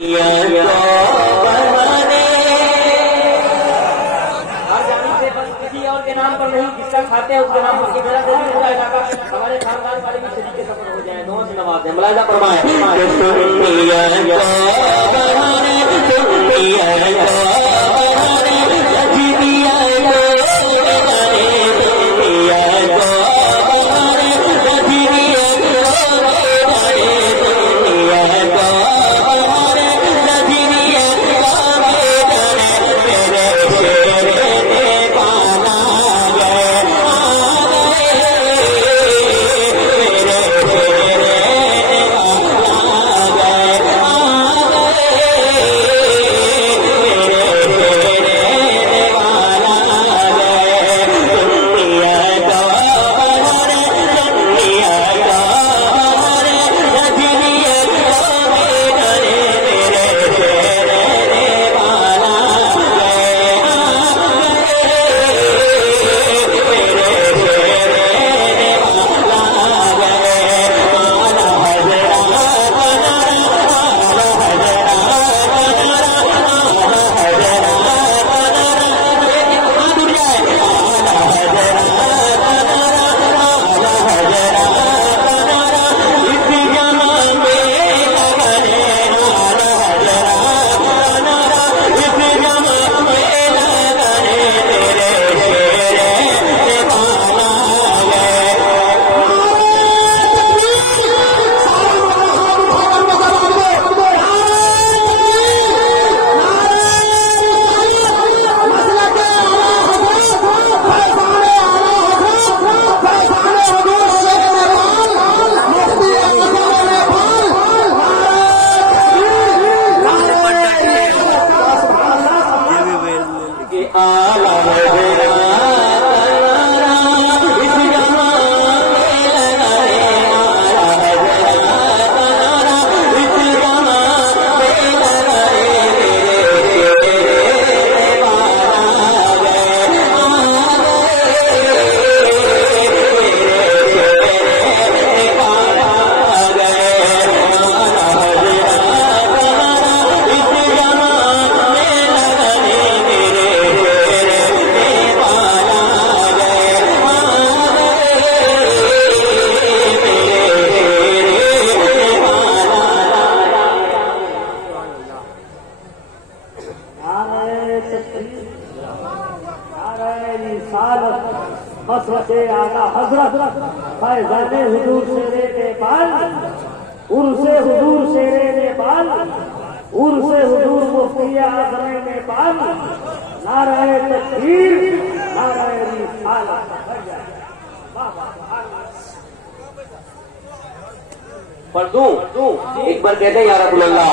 किसी और के नाम पर नहीं, जिसका खाते हैं उसके नाम पर मेरा जरूर हो जाएगा। हमारे खानदान वाले भी सभी के सफल हो जाए। दोनों से नवाज है मुलायजा फरमाए। हसरते आला हजरत फैज़ाने हुजूर शेरे नेपाल, उर्से हुजूर शेरे नेपाल, उर्से हुजूर मुफ्ती आज़म नेपाल, नाराए तकबीर, नाराए रिसालत। पढ़ दूं एक बार कहते हैं या रसूल अल्लाह।